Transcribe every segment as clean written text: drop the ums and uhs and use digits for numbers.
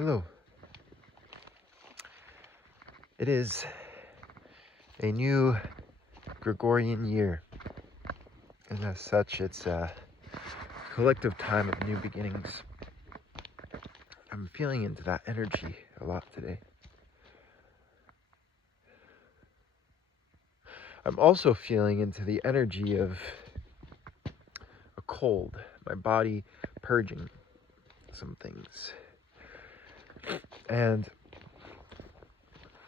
Hello. It is a new Gregorian year, and as such, it's a collective time of new beginnings. I'm feeling into that energy a lot today. I'm also feeling into the energy of a cold, my body purging some things. And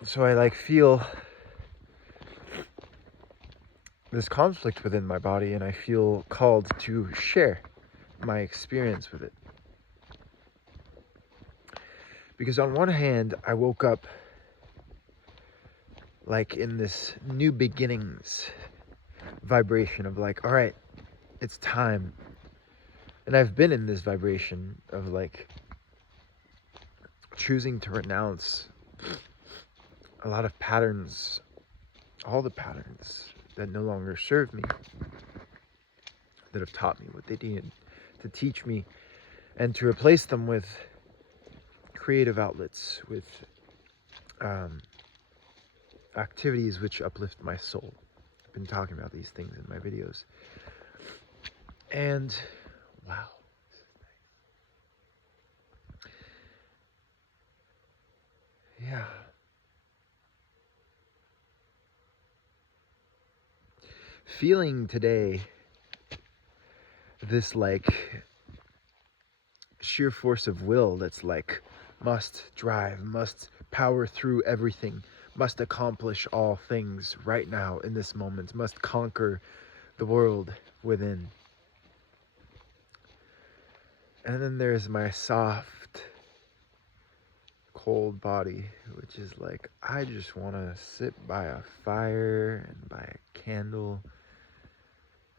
so I feel this conflict within my body, and I feel called to share my experience with it. Because on one hand, I woke up like in this new beginnings vibration of like, all right, it's time. And I've been in this vibration of like choosing to renounce a lot of patterns, all the patterns that no longer serve me, that have taught me what they needed to teach me, and to replace them with creative outlets, with activities which uplift my soul. I've been talking about these things in my videos. And wow, this is nice. Yeah. Feeling today this like sheer force of will that's like must drive, must power through everything, must accomplish all things right now in this moment, must conquer the world within. And then there's my soft, cold body, which is like, I just want to sit by a fire and by a candle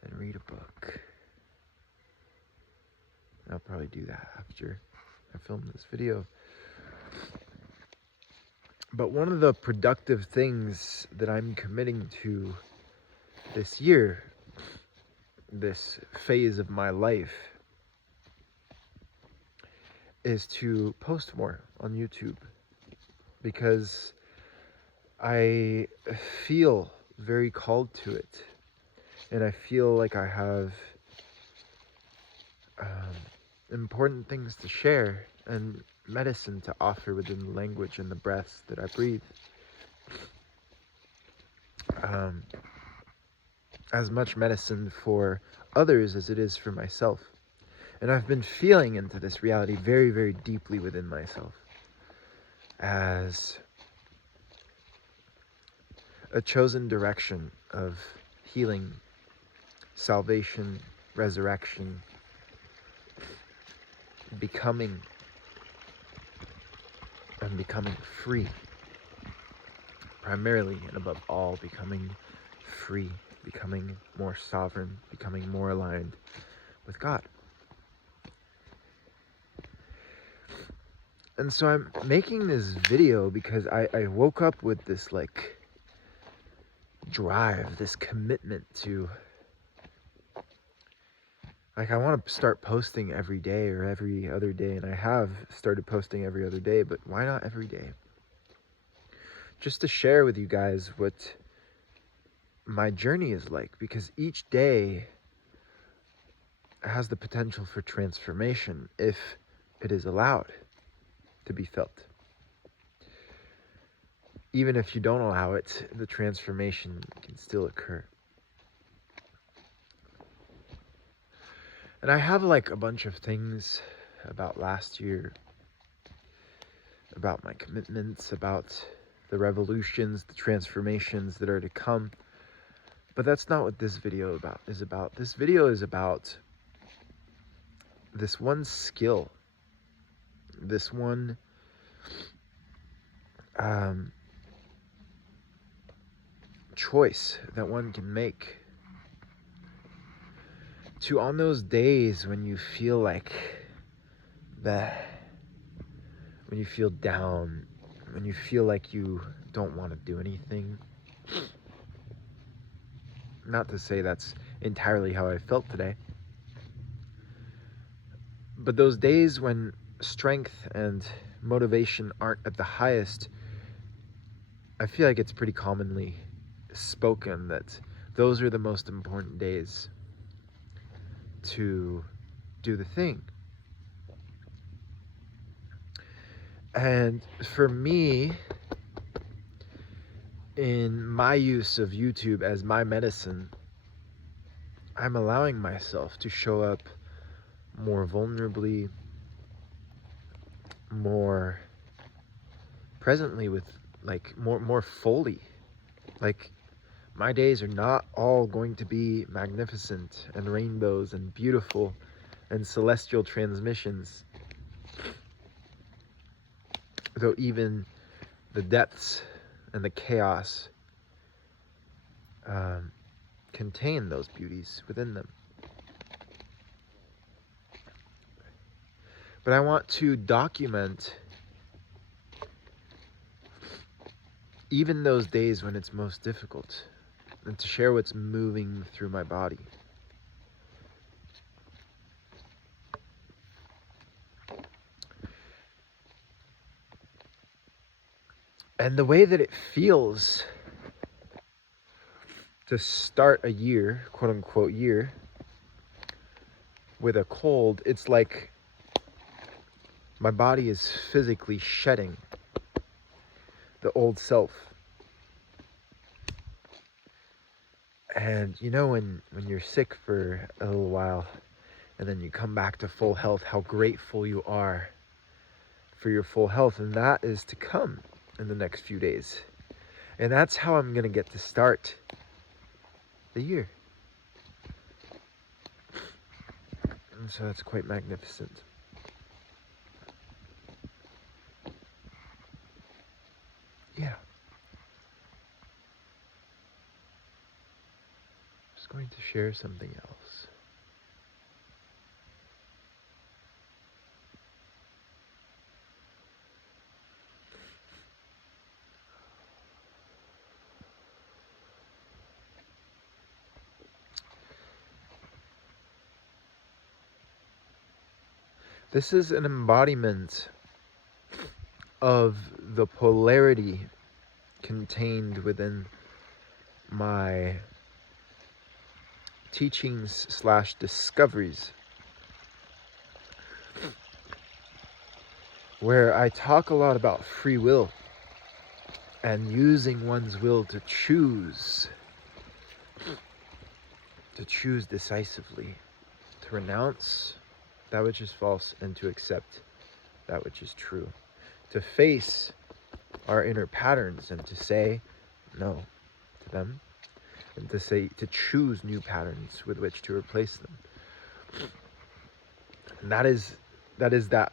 and read a book. I'll probably do that after I film this video. But one of the productive things that I'm committing to this year, this phase of my life, is to post more on YouTube, because I feel very called to it, and I feel like I have important things to share and medicine to offer within the language and the breaths that I breathe. As much medicine for others as it is for myself. And I've been feeling into this reality very, very deeply within myself as a chosen direction of healing, salvation, resurrection, becoming, and becoming free. Primarily and above all, becoming free, becoming more sovereign, becoming more aligned with God. And so I'm making this video because I woke up with this like drive, this commitment to, like, I want to start posting every day or every other day, and I have started posting every other day, but why not every day? Just to share with you guys what my journey is like, because each day has the potential for transformation if it is allowed to be felt. Even if you don't allow it, the transformation can still occur. And I have like a bunch of things about last year, about my commitments, about the revolutions, the transformations that are to come. But that's not what this video is about. This video is about this one skill, this one choice that one can make to, on those days when you feel like that, when you feel down, when you feel like you don't want to do anything. Not to say that's entirely how I felt today, but those days when strength and motivation aren't at the highest, I feel like it's pretty commonly spoken that those are the most important days to do the thing. And for me, in my use of YouTube as my medicine, I'm allowing myself to show up more vulnerably, more presently, with like more fully. Like, my days are not all going to be magnificent and rainbows and beautiful and celestial transmissions, though even the depths and the chaos contain those beauties within them. But I want to document even those days when it's most difficult, and to share what's moving through my body. And the way that it feels to start a year, quote unquote year, with a cold, it's like my body is physically shedding the old self. And you know, when you're sick for a little while and then you come back to full health, how grateful you are for your full health, and that is to come in the next few days. And that's how I'm going to get to start the year. And so that's quite magnificent. Yeah. Just going to share something else. This is an embodiment of the polarity contained within my teachings / discoveries, where I talk a lot about free will and using one's will to choose decisively, to renounce that which is false and to accept that which is true, to face our inner patterns and to say no to them, and to choose new patterns with which to replace them. And that is that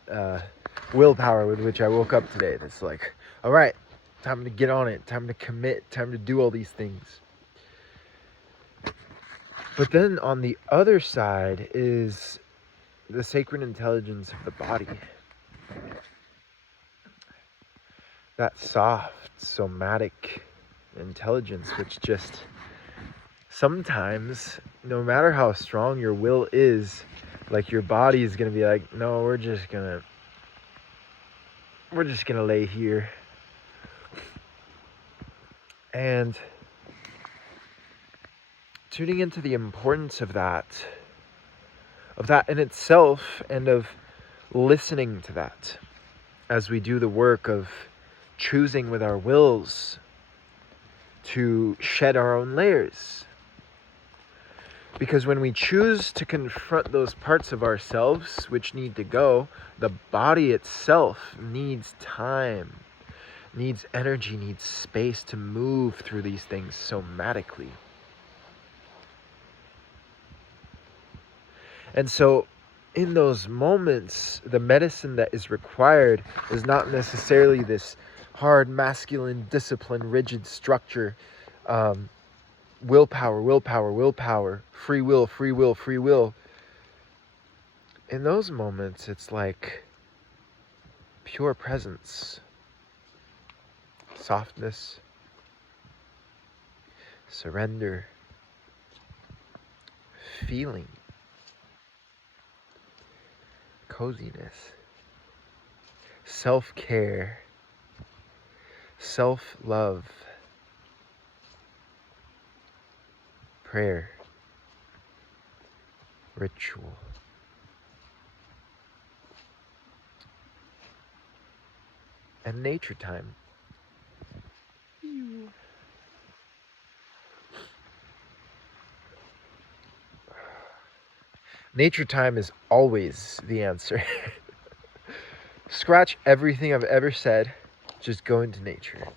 willpower with which I woke up today. That's like, all right, time to get on it, time to commit, time to do all these things. But then on the other side is the sacred intelligence of the body. That soft, somatic intelligence, which just sometimes, no matter how strong your will is, like, your body is going to be like, no, we're just going to lay here. And tuning into the importance of that in itself, and of listening to that as we do the work of choosing with our wills to shed our own layers. Because when we choose to confront those parts of ourselves which need to go, the body itself needs time, needs energy, needs space to move through these things somatically. And so in those moments, the medicine that is required is not necessarily this hard, masculine, discipline, rigid structure, willpower, free will. In those moments, it's like pure presence, softness, surrender, feeling, coziness, self-care, self-love, prayer, ritual. And nature time. Nature time is always the answer. Scratch everything I've ever said. Just go into nature.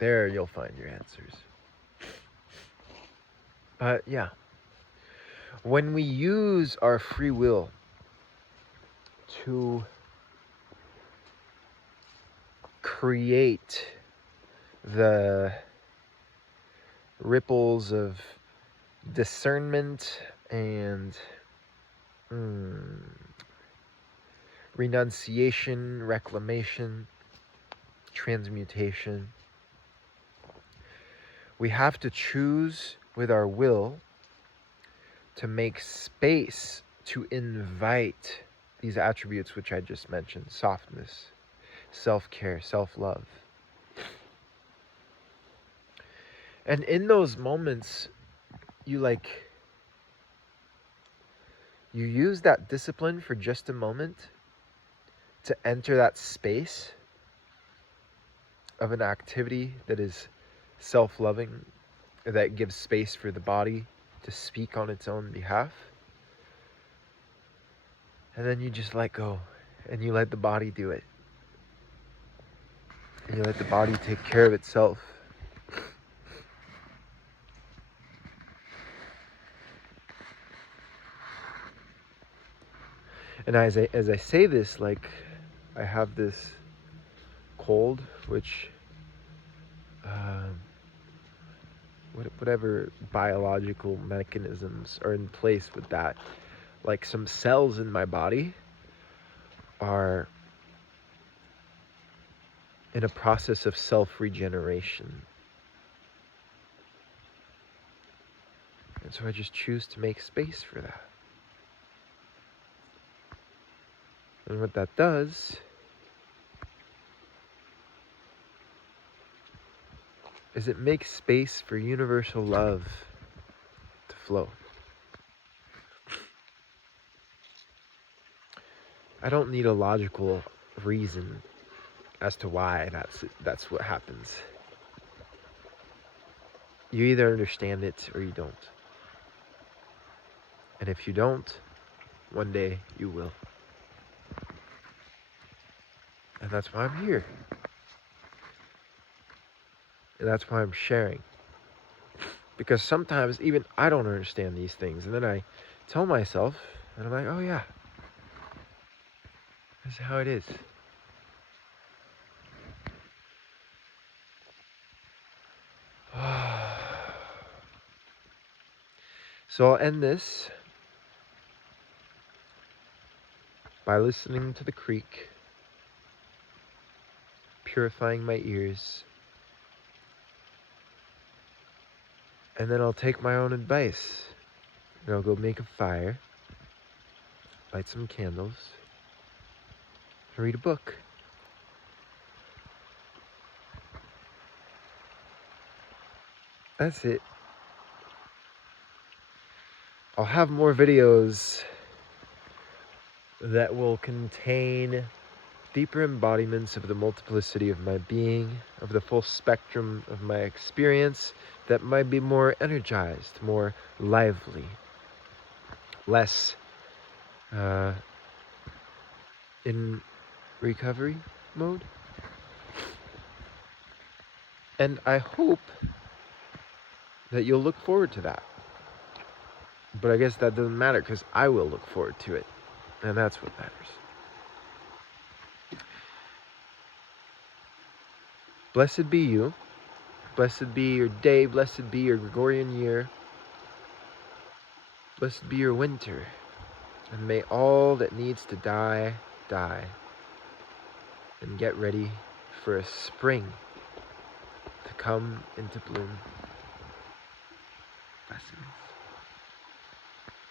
There you'll find your answers. But yeah, when we use our free will to create the ripples of discernment and renunciation, reclamation, transmutation, we have to choose with our will to make space to invite these attributes which I just mentioned: softness, self-care, self-love. And in those moments, you use that discipline for just a moment to enter that space of an activity that is self-loving, that gives space for the body to speak on its own behalf. And then you just let go and you let the body do it. And you let the body take care of itself. And as I say this, like, I have this cold, which whatever biological mechanisms are in place with that, like some cells in my body are in a process of self-regeneration. And so I just choose to make space for that. And what that does is it makes space for universal love to flow. I don't need a logical reason as to why that's what happens. You either understand it or you don't. And if you don't, one day you will. And that's why I'm here. And that's why I'm sharing. Because sometimes even I don't understand these things. And then I tell myself, and I'm like, oh yeah, this is how it is. So I'll end this by listening to the creek, purifying my ears, and then I'll take my own advice. And I'll go make a fire, light some candles, and read a book. That's it. I'll have more videos that will contain deeper embodiments of the multiplicity of my being, of the full spectrum of my experience, that might be more energized, more lively, less in recovery mode. And I hope that you'll look forward to that. But I guess that doesn't matter, because I will look forward to it. And that's what matters. Blessed be you. Blessed be your day. Blessed be your Gregorian year. Blessed be your winter. And may all that needs to die, die. And get ready for a spring to come into bloom. Blessings.